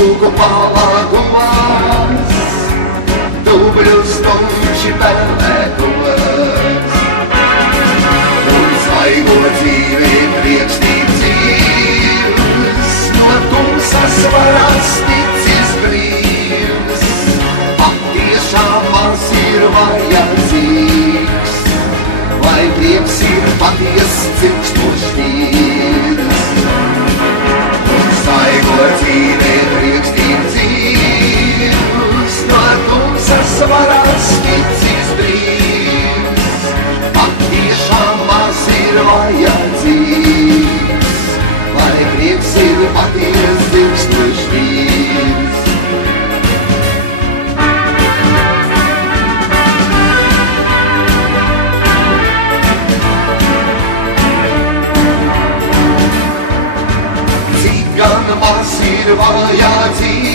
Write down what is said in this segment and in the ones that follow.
Lūgu palagumās, dubļus tumši pelēkos, un svaigo dzīvē priekšnīt dzīves, no tumsas varas ticis brīvs, patiešām maz ir vajadzīgs, lai prieks ir paties dzirkstošķīrs. Svaigo dzīvē priekšnīt dzīves, no tumsas varas ticis brīvs, patiešām maz ir vajadzīgs, lai prieks ir paties dzirkstošķīrs. Gan maz ir vajadzīgs,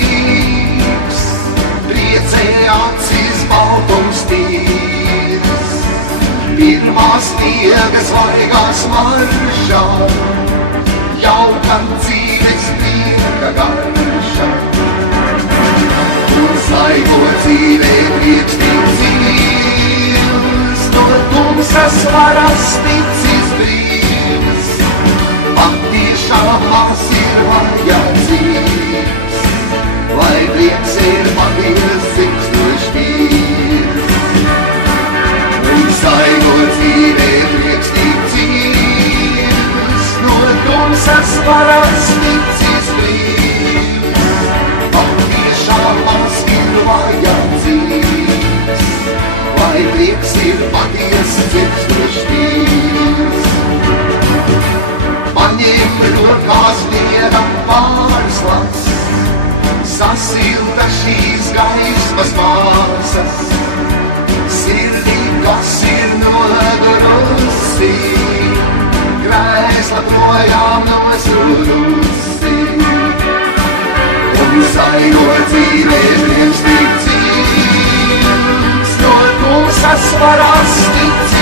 priecē acis baltums tīrs, pirmā sniega svaigās maršā, jauka dzīves prieka garša. Un svaigo dzīvē priekšnīt dzīves, no tumsas varas ticis brīvs, patiešām maz ir vajadzīgs, lai prieks ir paties dzirkstošķīrs. Un svaigo dzīvē priekšnīt dzīves, no tumsas varas ticis brīvs, patiešām maz ir vajadzīgs, lai prieks ir paties dzirkstošķīrs. Paņem rokās miera pārslas, sasilda šīs gaismas māsas, sirdī, kas ir nogurusi, krēsla projām nosurusi. Un svaigo dzīvē priekšnīt dzīves, no tumsas varas ticis